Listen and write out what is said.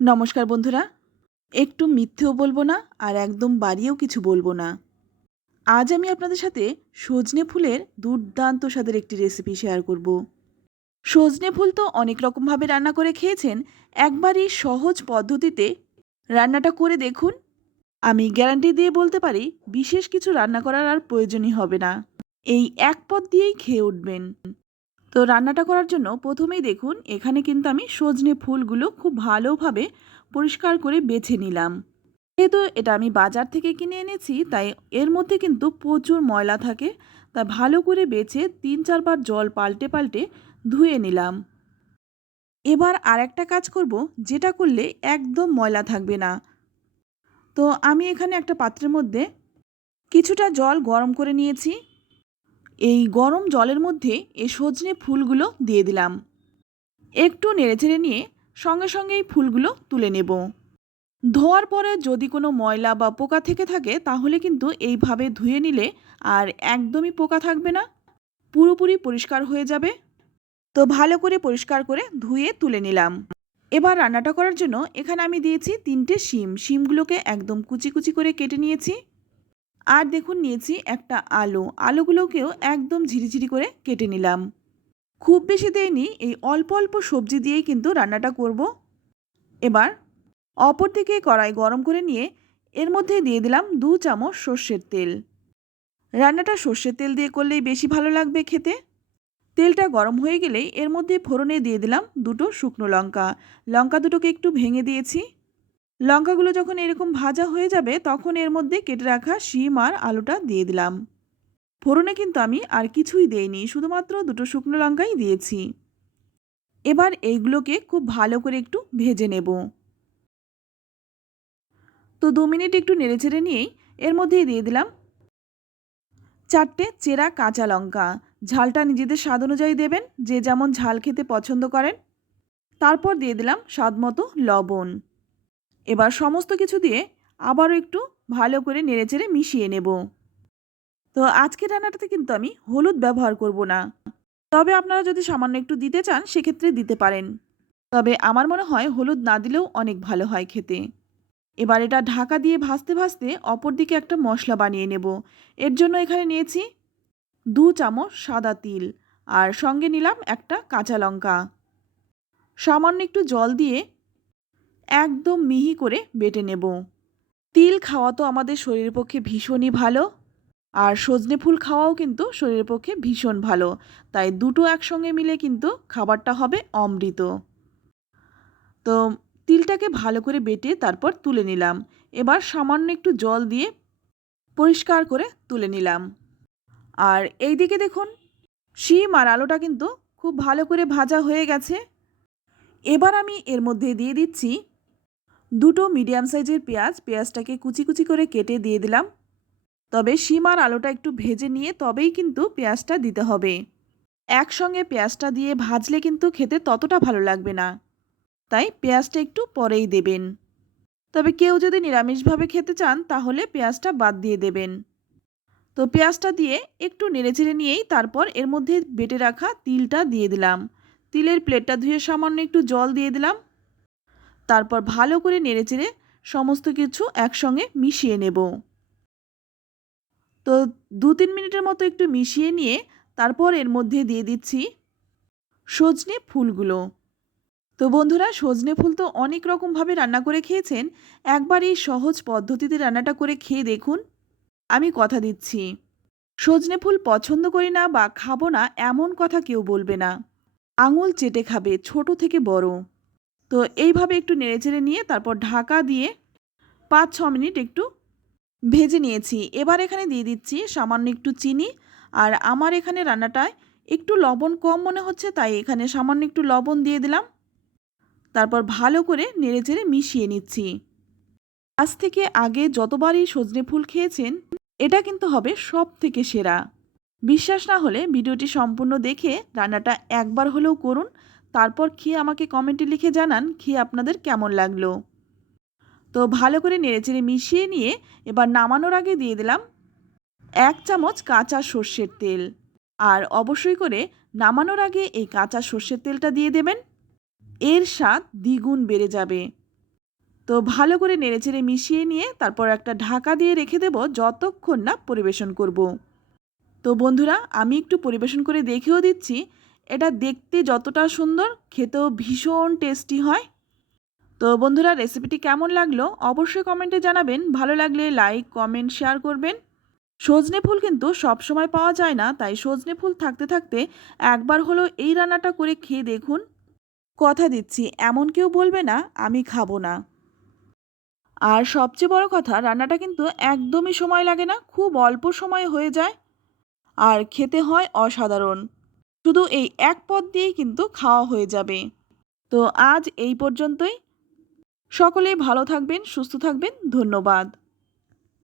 নমস্কার বন্ধুরা। একটু মিথ্যেও বলবো না আর একদম বাড়িয়েও কিছু বলবো না। আজ আমি আপনাদের সাথে সজনে ফুলের দুর্দান্ত স্বাদের একটি রেসিপি শেয়ার করব। সজনে ফুল তো অনেক রকমভাবে রান্না করে খেয়েছেন। একবারই সহজ পদ্ধতিতে রান্নাটা করে দেখুন। আমি গ্যারান্টি দিয়ে বলতে পারি বিশেষ কিছু রান্না করার আর প্রয়োজনই হবে না। এই এক পদ দিয়েই খেয়ে উঠবেন। তো রান্নাটা করার জন্য প্রথমেই দেখুন এখানে কিন্তু আমি সজনে ফুলগুলো খুব ভালোভাবে পরিষ্কার করে বেছে নিলাম। যেহেতু এটা আমি বাজার থেকে কিনে এনেছি তাই এর মধ্যে কিন্তু প্রচুর ময়লা থাকে। তা ভালো করে বেছে ৩-৪ বার জল পাল্টে পাল্টে ধুয়ে নিলাম। এবার আর একটা কাজ করব, যেটা করলে একদম ময়লা থাকবে না। তো আমি এখানে একটা পাত্রের মধ্যে কিছুটা জল গরম করে নিয়েছি। এই গরম জলের মধ্যে এই সজনে ফুলগুলো দিয়ে দিলাম। একটু নেড়েচেড়ে নিয়ে সঙ্গে সঙ্গে এই ফুলগুলো তুলে নেব। ধোয়ার পরে যদি কোনো ময়লা বা পোকা থেকে থাকে তাহলে কিন্তু এইভাবে ধুয়ে নিলে আর একদমই পোকা থাকবে না, পুরোপুরি পরিষ্কার হয়ে যাবে। তো ভালো করে পরিষ্কার করে ধুয়ে তুলে নিলাম। এবার রান্নাটা করার জন্য এখানে আমি দিয়েছি 3টে শিম। শিমগুলোকে একদম কুচি কুচি করে কেটে নিয়েছি। আর দেখুন নিয়েছি একটা আলু। আলুগুলোকেও একদম ঝিরিঝিরি করে কেটে নিলাম। খুব বেশি দেয়নি, এই অল্প অল্প সবজি দিয়েই কিন্তু রান্নাটা করব। এবার অপর দিকে কড়াই গরম করে নিয়ে এর মধ্যে দিয়ে দিলাম 2 চামচ সর্ষের তেল। রান্নাটা সর্ষের তেল দিয়ে করলেই বেশি ভালো লাগবে খেতে। তেলটা গরম হয়ে গেলেই এর মধ্যে ফোড়নে দিয়ে দিলাম 2টো শুকনো লঙ্কা। লঙ্কা দুটোকে একটু ভেঙে দিয়েছি। লঙ্কাগুলো যখন এরকম ভাজা হয়ে যাবে তখন এর মধ্যে কেটে রাখা শিম আর আলুটা দিয়ে দিলাম। ফোড়নে কিন্তু আমি আর কিছুই দেইনি, শুধুমাত্র 2টো শুকনো লঙ্কাই দিয়েছি। এবার এইগুলোকে খুব ভালো করে একটু ভেজে নেব। তো 2 মিনিট একটু নেড়েচেড়ে নিয়েই এর মধ্যেই দিয়ে দিলাম 4টে চেরা কাঁচা লঙ্কা। ঝালটা নিজেদের স্বাদ অনুযায়ী দেবেন, যে যেমন ঝাল খেতে পছন্দ করেন। তারপর দিয়ে দিলাম স্বাদমতো লবণ। এবার সমস্ত কিছু দিয়ে আবারও একটু ভালো করে নেড়েচেড়ে মিশিয়ে নেব। তো আজকের রান্নাটাতে কিন্তু আমি হলুদ ব্যবহার করব না। তবে আপনারা যদি সামান্য একটু দিতে চান সেক্ষেত্রে দিতে পারেন। তবে আমার মনে হয় হলুদ না দিলেও অনেক ভালো হয় খেতে। এবার এটা ঢাকা দিয়ে ভাজতে ভাজতে অপর দিকে একটা মশলা বানিয়ে নেব। এর জন্য এখানে নিয়েছি 2 চামচ সাদা তিল আর সঙ্গে নিলাম একটা কাঁচা লঙ্কা। সামান্য একটু জল দিয়ে একদম মিহি করে বেটে নেব। তিল খাওয়া তো আমাদের শরীরের পক্ষে ভীষণই ভালো। আর সজনে ফুল খাওয়াও কিন্তু শরীরের পক্ষে ভীষণ ভালো। তাই দুটো একসঙ্গে মিলে কিন্তু খাবারটা হবে অমৃত। তো তিলটাকে ভালো করে বেটে তারপর তুলে নিলাম। এবার সামান্য একটু জল দিয়ে পরিষ্কার করে তুলে নিলাম। আর এইদিকে দেখুন শিম আর আলুটা কিন্তু খুব ভালো করে ভাজা হয়ে গেছে। এবার আমি এর মধ্যে দিয়ে দিচ্ছি 2টো মিডিয়াম সাইজের পেঁয়াজ। পেঁয়াজটাকে কুচি কুচি করে কেটে দিয়ে দিলাম। তবে শিম আর আলুটা একটু ভেজে নিয়ে তবেই কিন্তু পেঁয়াজটা দিতে হবে। একসঙ্গে পেঁয়াজটা দিয়ে ভাজলে কিন্তু খেতে ততটা ভালো লাগবে না। তাই পেঁয়াজটা একটু পরেই দেবেন। তবে কেউ যদি নিরামিষভাবে খেতে চান তাহলে পেঁয়াজটা বাদ দিয়ে দেবেন। তো পেঁয়াজটা দিয়ে একটু নেড়েচেড়ে নিয়েই তারপর এর মধ্যে বেটে রাখা তিলটা দিয়ে দিলাম। তিলের প্লেটটা ধুয়ে সামান্য একটু জল দিয়ে দিলাম। তারপর ভালো করে নেড়েচেড়ে সমস্ত কিছু একসঙ্গে মিশিয়ে নেব। তো 2-3 মিনিটের মতো একটু মিশিয়ে নিয়ে তারপর এর মধ্যে দিয়ে দিচ্ছি সজনে ফুলগুলো। তো বন্ধুরা, সজনে ফুল তো অনেক রকমভাবে রান্না করে খেয়েছেন। একবার এই সহজ পদ্ধতিতে রান্নাটা করে খেয়ে দেখুন। আমি কথা দিচ্ছি, সজনে ফুল পছন্দ করি না বা খাবো না এমন কথা কেউ বলবে না। আঙুল চেটে খাবে ছোট থেকে বড়। তো এইভাবে একটু নেড়েচেড়ে নিয়ে তারপর ঢাকা দিয়ে 5-6 মিনিট একটু ভেজে নিয়েছি। এবার এখানে দিয়ে দিচ্ছি সামান্য একটু চিনি। আর আমার এখানে রান্নাটায় একটু লবণ কম মনে হচ্ছে তাই এখানে সামান্য একটু লবণ দিয়ে দিলাম। তারপর ভালো করে নেড়েচেড়ে মিশিয়ে নিচ্ছি। আজ থেকে আগে যতবারই সজনে ফুল খেয়েছেন এটা কিন্তু হবে সবথেকে সেরা। বিশ্বাস না হলে ভিডিওটি সম্পূর্ণ দেখে রান্নাটা একবার হলেও করুন। তারপর খেয়ে আমাকে কমেন্টে লিখে জানান খেয়ে আপনাদের কেমন লাগলো। তো ভালো করে নেড়েচেড়ে মিশিয়ে নিয়ে এবার নামানোর আগে দিয়ে দিলাম 1 চামচ কাঁচা সর্ষের তেল। আর অবশ্যই করে নামানোর আগে এই কাঁচা সর্ষের তেলটা দিয়ে দেবেন। এর স্বাদ দ্বিগুণ বেড়ে যাবে। তো ভালো করে নেড়েচেড়ে মিশিয়ে নিয়ে তারপর একটা ঢাকা দিয়ে রেখে দেব যতক্ষণ না পরিবেশন করব। তো বন্ধুরা, আমি একটু পরিবেশন করে দেখেও দিচ্ছি। এটা দেখতে যতটা সুন্দর, খেতেও ভীষণ টেস্টি হয়। তো বন্ধুরা, রেসিপিটি কেমন লাগলো অবশ্যই কমেন্টে জানাবেন। ভালো লাগলে লাইক, কমেন্ট, শেয়ার করবেন। সজনে ফুল কিন্তু সবসময় পাওয়া যায় না, তাই সজনে ফুল থাকতে থাকতে একবার হলো এই রান্নাটা করে খেয়ে দেখুন। কথা দিচ্ছি, এমন কেউ বলবে না আমি খাবো না। আর সবচেয়ে বড় কথা, রান্নাটা কিন্তু একদমই সময় লাগে না, খুব অল্প সময়ে হয়ে যায় আর খেতে হয় অসাধারণ। শুধু এই এক পদ দিয়েই কিন্তু খাওয়া হয়ে যাবে। তো আজ এই পর্যন্তই। সকলেই ভালো থাকবেন, সুস্থ থাকবেন। ধন্যবাদ।